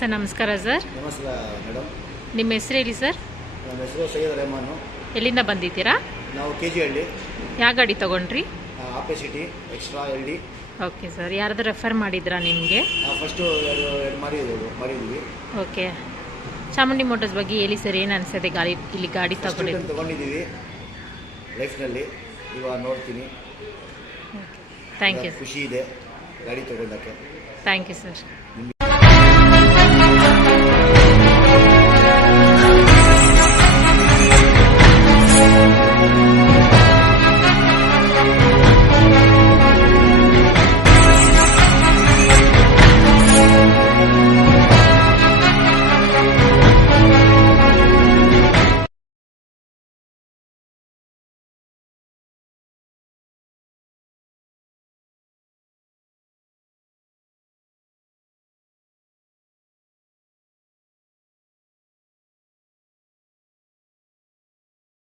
Sir ನಮಸ್ಕಾರ sir. ನಮಸ್ಕಾರ madam. ನಿಮ್ಮ ಹೆಸರು ಹೇಳಿ ಸರ್. ನಮ್ಮ ಹೆಸರು ಸೈಯದ್ ರೆಹಮಾನು. ಎಲ್ಲಿಂದ ಬಂದಿದ್ದೀರಾ? ನಾವು KG ಹಳ್ಳಿ. ಯಾವ ಗಾಡಿ ತೊಗೊಂಡ್ರಿ? ಆಪೆಸಿಟಿ ಎಕ್ಸ್ಟ್ರಾ LD. Okay sir. ಯಾರಾದರೂ ರೆಫರ್ ಮಾಡಿದ್ರಾ ನಿಮಗೆ? ಫಸ್ಟು ಎರಡು ಮಾರಿದ್ವಿ. ಓಕೆ. ಚಾಮುಂಡಿ ಮೋಟರ್ಸ್ ಬಗ್ಗೆ ಹೇಳಿ ಸರ್, ಏನು ಅನಿಸಿದೆ ಇಲ್ಲಿ ಗಾಡಿ ತೊಗೊಂಡಿದ್ದೀವಿ ಲೈಫ್ನಲ್ಲಿ. ಇವಾಗ ನೋಡ್ತೀನಿ. Thank you. ಖುಷಿ ಇದೆ ಗಾಡಿ ತೊಗೊಂಡಕ್ಕೆ. Thank you sir. ನಿಮ್ಮ